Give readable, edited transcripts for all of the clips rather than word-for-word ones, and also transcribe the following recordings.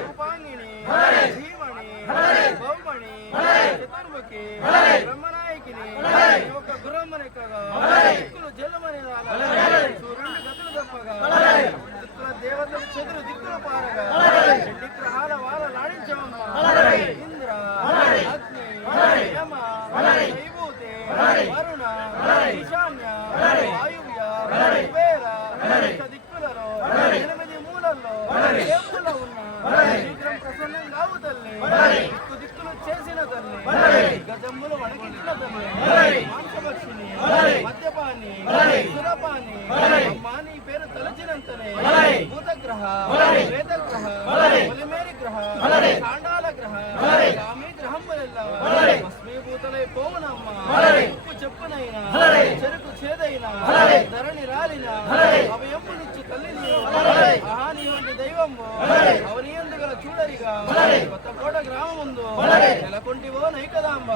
రూపాంగిని ధీమణి బహుమణి చతుర్ముఖి బ్రహ్మనాయకిని ఒక గురమ్మనికగా దిక్కులు జల్లమని సూర్యుడి గతులు తప్పగా దిక్కుల దేవతలు చెదురు దిక్కుల పారగా విగ్రహాల వాళ్ళ లాడించవమ్మ ఇంద్ర అగ్ని యమ విభూతి వరుణ ఈశాన్య వాయువ్య కుబేర దిక్కులలో 8 మూలల్లో దేవుల్లో ఉన్న విగ్రహం ప్రసన్నంగా తల్లి దిక్కులు చేసిన తల్లి గజమ్ములు వణికించిన తల్లి మాంసభక్షిని మద్యపాన్ని సురపాన్ని అమ్మా నీ పేరు తలచినంతనే భూతగ్రహ వేదగ్రహ పొలిమేరి గ్రహ కాండాల గ్రహ కామీ గ్రహములెల్ల భస్మీభూతలై పోవునమ్మ ఉప్పు చెప్పునైనా చెరుకు చేదైనా ధరణి రాలిన అవయంపునిచ్చి తల్లి నీ వంటి దైవము అవనియందు గల చూడరిగా కొత్తకోట గ్రామముందు నెలకొంటివో నైకదాంబ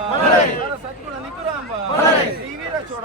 సద్గుణ నికురాంబ శ్రీవీర చూడ